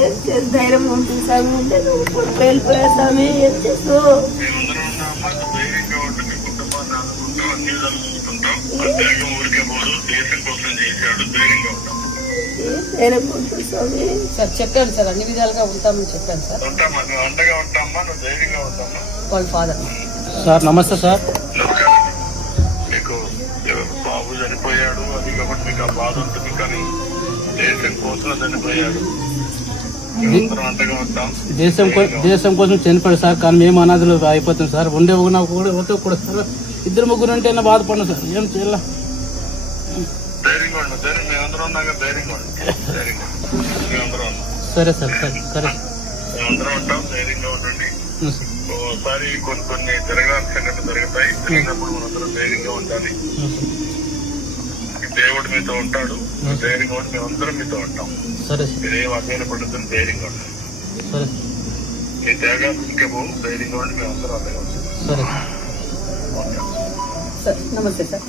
ఏం చేసి ధైర్యం ఉంటుంది స్వామి అంటే నువ్వు కొడుకు వెళ్ళిపోయా స్వామి ఏం చేస్తూ ధైర్యం ఉంటుంది స్వామి. సార్ చెప్పాను సార్, అన్ని విధాలుగా ఉంటామని చెప్పాను సార్. వాళ్ళ ఫాదర్. సార్ నమస్తే సార్. మీకు బాబు చనిపోయాడు, అది కాబట్టి మీకు ఆ బాధ ఉంటుంది, కానీ దేశం కోసం చనిపోయాడు. దేశం కోసం చనిపోయాడు సార్, కానీ మేము అనాథులు అయిపోతాం సార్. ఉండే నాకు కూడా సార్, ఇద్దరు ముగ్గురు అంటే బాధపడినా సార్, ఏం చేయాల. ధైర్యంగా ఉండి ధైర్యం మేమందరం ఉన్నాక ధైర్యంగా ఉండి మేమందరం ఉన్నాం. సరే సార్, సరే మేమందరం ఉంటాం, ధైర్యంగా ఉండండి. ఒకసారి కొన్ని జరగాల్సిన సంఘటనలు జరుగుతాయి, జరిగినప్పుడు మనందరం ధైర్యంగా ఉండాలి. దేవుడు మీతో ఉంటాడు, ధైర్యంగా ఉండి మేమందరం మీతో ఉంటాం. మీరేం అధ్యయన పడుతుంది, ధైర్యంగా ఉండాలి. మీ త్యాగాలు ఇంకేమో ధైర్యంగా ఉండి మేమందరం అదే ఉంటాం. నమస్తే సార్.